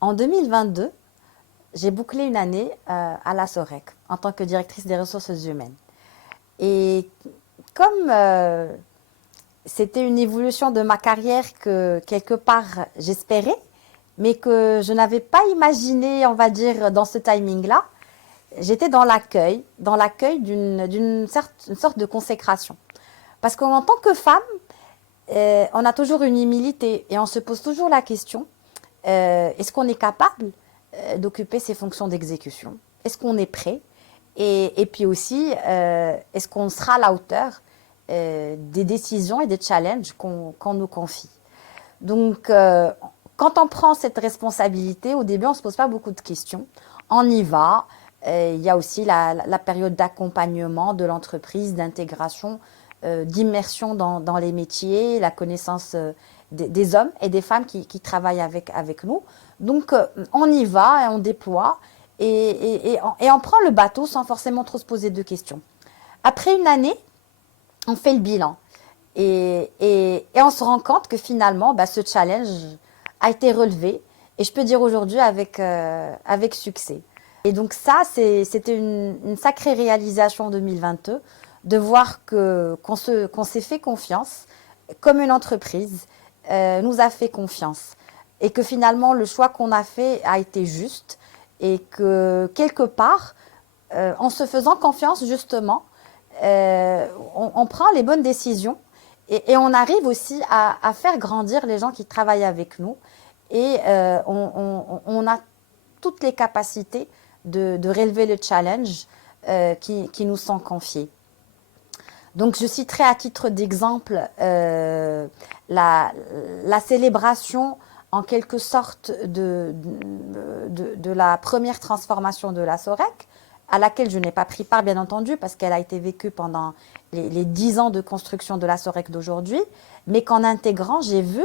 En 2022, j'ai bouclé une année à la SOREC en tant que directrice des ressources humaines. Et comme c'était une évolution de ma carrière que quelque part j'espérais, mais que je n'avais pas imaginé, on va dire, dans ce timing-là, j'étais dans l'accueil une sorte de consécration. Parce qu'en tant que femme, on a toujours une humilité et on se pose toujours la question, est-ce qu'on est capable d'occuper ces fonctions d'exécution? Est-ce qu'on est prêt? Et puis aussi, est-ce qu'on sera à la hauteur des décisions et des challenges qu'on nous confie? Donc, quand on prend cette responsabilité, au début, on ne se pose pas beaucoup de questions. On y va. Il y a aussi la période d'accompagnement de l'entreprise, d'intégration, d'immersion dans les métiers, la connaissance des hommes et des femmes qui travaillent avec nous. Donc, on y va et on déploie et on prend le bateau sans forcément trop se poser de questions. Après une année, on fait le bilan. Et on se rend compte que finalement, bah, ce challenge a été relevé. Et je peux dire aujourd'hui avec succès. Et donc ça, c'était une sacrée réalisation en 2022 de voir qu'on s'est fait confiance, comme une entreprise nous a fait confiance. Et que finalement, le choix qu'on a fait a été juste. Et que quelque part, en se faisant confiance justement, on prend les bonnes décisions et on arrive aussi à faire grandir les gens qui travaillent avec nous. Et on a toutes les capacités de relever le challenge qui nous sont confiés. Donc, je citerai à titre d'exemple la célébration en quelque sorte de la première transformation de la SOREC, à laquelle je n'ai pas pris part, bien entendu, parce qu'elle a été vécue pendant les 10 ans de construction de la SOREC d'aujourd'hui, mais qu'en intégrant, j'ai vu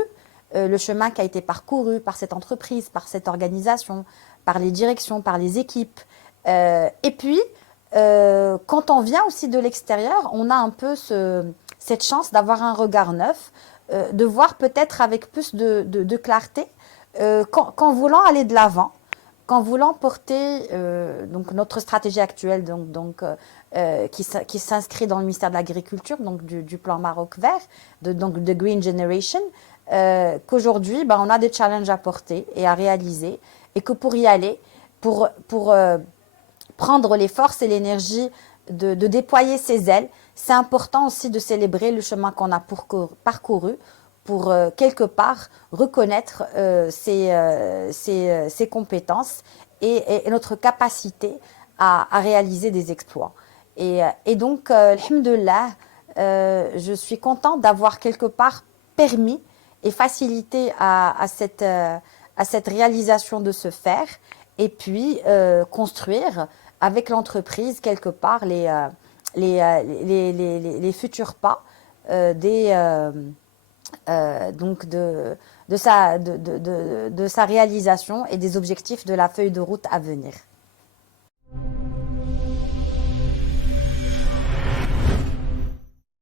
le chemin qui a été parcouru par cette entreprise, par cette organisation, par les directions, par les équipes. Et puis, quand on vient aussi de l'extérieur, on a un peu cette chance d'avoir un regard neuf, de voir peut-être avec plus de clarté, qu'en voulant aller de l'avant, qu'en voulant porter donc notre stratégie actuelle qui s'inscrit dans le ministère de l'Agriculture, donc du plan Maroc vert, donc de Green Generation, qu'aujourd'hui, ben, on a des challenges à porter et à réaliser, et que pour y aller, pour prendre les forces et l'énergie de déployer ses ailes, c'est important aussi de célébrer le chemin qu'on a parcouru pour quelque part reconnaître ses compétences et notre capacité à réaliser des exploits. Et donc, alhamdoulilah, je suis contente d'avoir quelque part permis et facilité à cette réalisation de se faire et puis construire avec l'entreprise quelque part les futurs pas donc de sa réalisation et des objectifs de la feuille de route à venir.